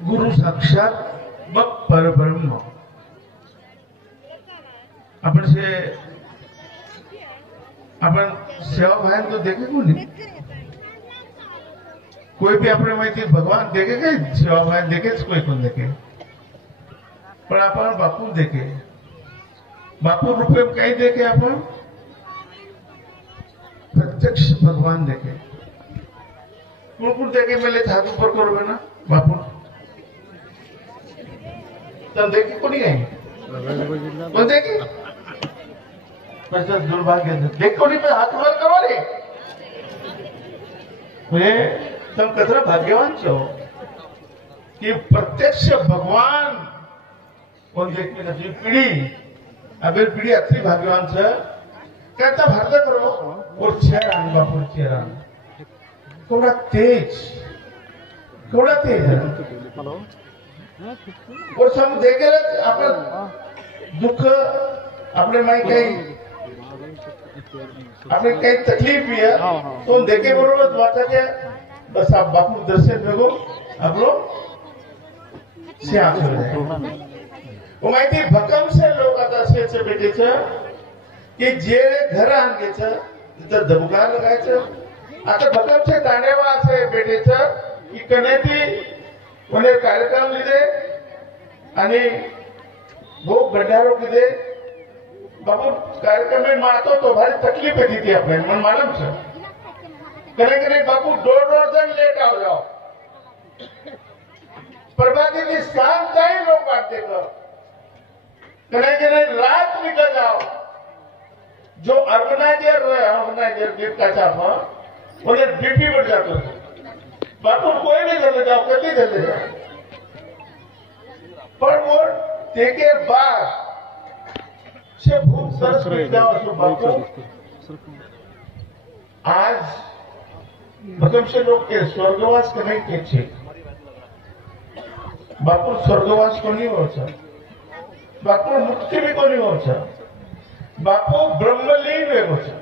गुरु साक्षात मग परब्रह्म। अपन सेवा भान तो देखे को नहीं, कोई भी अपने माहिती भगवान देखे काय सेवा भान देखेच कोई कोण देखे, पण आपण बापू देखे, बापू रूपे काही देखे, आपण प्रत्यक्ष भगवान देखे। कौन कौन देखे मेले हाथ ऊपर करो ना बापू, तब देखे को नहीं गए कौन देखे, दुर्भाग्य देखो नहीं पे हाथ वर करो रे, म्हणजे तुम कचरा भाग्यवान छो कि प्रत्यक्ष भगवान कौन देखने नहीं पीढ़ी, अभी पीढ़ी अच्छी भाग्यवान छे कहता भारत करो और चेहरा बापू चेहरा थोड़ा तेज है और सब देखे अपने दुख अपने माई कहीं अपने कहीं तकलीफ भी है तो देखे बरोबर वाचा के बस आप बापू दर्शन करो आप लोग से आंख हो जाए। वो माहिती भक्कम से लोग आता से बेटे छे कि जे घर आणगे छे तिथं दबका लगायचं। आता भक्कम से तांडेवा से बेटे छे की कनेती कोणे कार्यक्रम લીધે आणि બહુ ગઢારો લીધે बाबू कार्यक्रम में मारतो तो भारी तकलीफ थी अपने मन मालूम छे, कने बापू दौड़ जन लेट आओ जाओ प्रभाती की शाम टाइम लोग बात देखो, कने रात निकल जाओ जो ऑर्गेनाइजर गिफ्ट का चापा उन्हें बीपी बढ़ जाता है, बापू कोई नहीं चले जाओ कभी चले जाओ, पर वो देखे बाद से भूत सरस मिल जाओ सो बापू आज मतलब से लोग के स्वर्गवास के नहीं के छे, बापू स्वर्गवास को नहीं होता, बापू मुक्ति भी को नहीं होता, बापू ब्रह्मलीन में होता,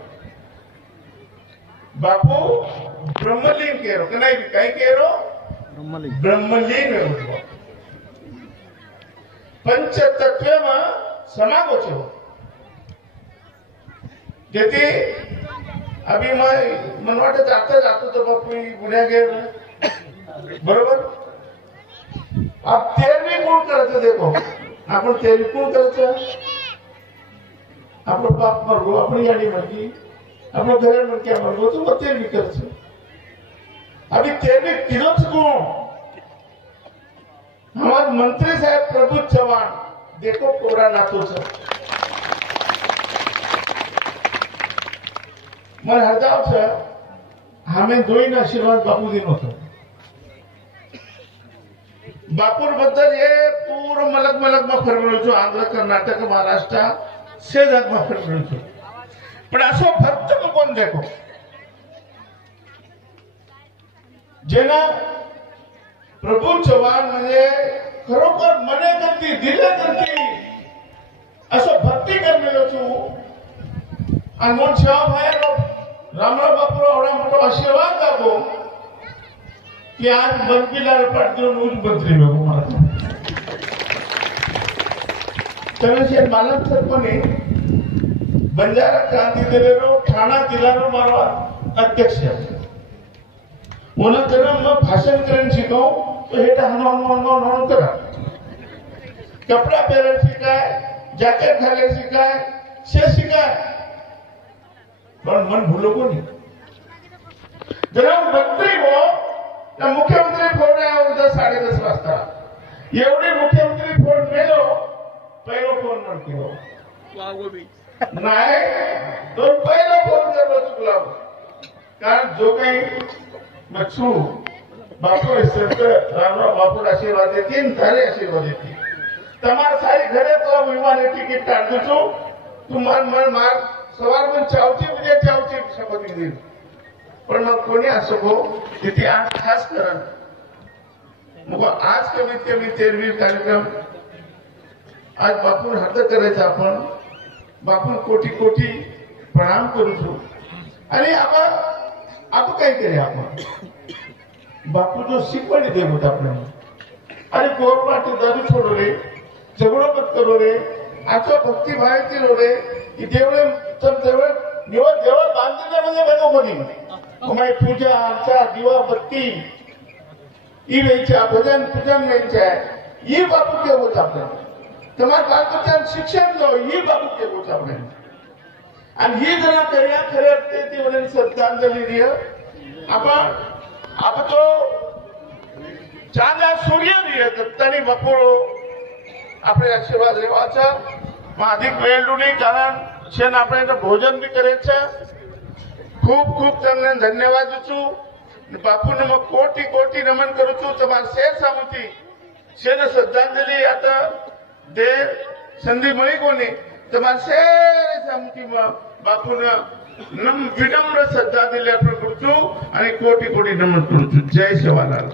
बापू ब्रह्मलीन कह रो नहीं कहीं कह रो ब्रह्मलीन में होता, पंच तत्व में समागो छो जेती अभी मैं मनवाटे जातो तो बापू गुन्हा गेर बरोबर। आप 13वीं कोण करायचं देखो, आपण 13वीं कोण करायचं, आपलं बाप मरगो अपनी गाडी मरगी आपलं घर मरक्या मरगो तो 13वीं करायचं। अभी 13वीं किलोच कोण, हमारे मंत्री साहब प्रभु चव्हाण देखो कोरा नातो छे, मन हजाव छे हमें जोईने आशीर्वाद बापू दिन होतो, बापूर बद्दल हे पूर्ण मलक में फरवलो छो, आंध्र कर्नाटक महाराष्ट्र से जग में फरवलो छो, पण असो भक्त कोण देखो जेना प्रभु चव्हाण म्हणजे खरोखर मने करती दिले करती असो भक्ती करलेलो छू, आणि म्हणून सेवा भाई रामराव बापू एवढा मोठा आशीर्वाद दाखो की आज मंत्रीला पाठ देऊन उच्च मंत्री बघू मला चंद्रशेखर मालम सरपणे बंजारा क्रांति दिलेलो ठाणा जिल्हारो मारो अध्यक्ष उन्हें जब मैं भाषण करने शिकाऊ तो हेटा हनो करा, कपड़ा पहले सिखाए, जैकेट खाले सिखाए, से सिखाए, पर मन भूलो को नहीं। जरा मंत्री हो ना मुख्यमंत्री फोन आया उधर 10:30 वाजता, एवढे मुख्यमंत्री फोन मेलो पहिलो फोन न केलो नाही तो पहिलो फोन करलो चुकला, कारण जो काही मच्छू बापू संत रामराव बापू आशीर्वाद देती थारे आशीर्वाद देती, તમાર સારી ઘરે તો વિમાનની ટિકિટ કાઢું છું, તું માર સવાર માં ચાવતી મુજે ચાવતી શપથ લીધી, પણ કોને આ શકો તેથી આ ખાસ કરણ मुको आज कमीत कमी 13वी कार्यक्रम आज बापू हात करायचा आपण बापू कोटी कोटी प्रणाम करू छू आणि आपण काय करे आपण बापू जो शिकवणी देत होता आपल्याला गोरपाटी दारू छोड़ो रे झगड़ो मत करो रे आजो भक्ती भावाची रो रे की देवळे तर देवळे दिवा देवा बांधले म्हणजे बघो कोणी माय पूजा आरचा दिवा बत्ती ई वेचा भजन पूजन वेचा ई बापू के होत आपल्या તમારા બાળકોને શિક્ષણ લો એ બાબુ કેવું છે આપણે અને એ જણા કર્યા ખરે અર્થેથી ઓને શ્રદ્ધાંજલિ દે આપણે તો ચાંદા સૂર્ય દે દત્તાની બપોરો આપણે આશીર્વાદ લેવા છે અધિક વેલું નહીં કારણ છે ને આપણે ભોજન બી કરે છે ખૂબ ખૂબ તમને ધન્યવાદ છું બાપુને કોટી કોટી નમન કરું છું તમારા શેર સામુથી છે ને શ્રદ્ધાંજલિ आता दे संधी मळी कोणी તમારા શેર સામુથીમાં બાપુને વિનમ્ર શ્રદ્ધાંજલિ અર્પણ કરું છું અને કોટી કોટી નમન કરું છું જય સેવાલાલ।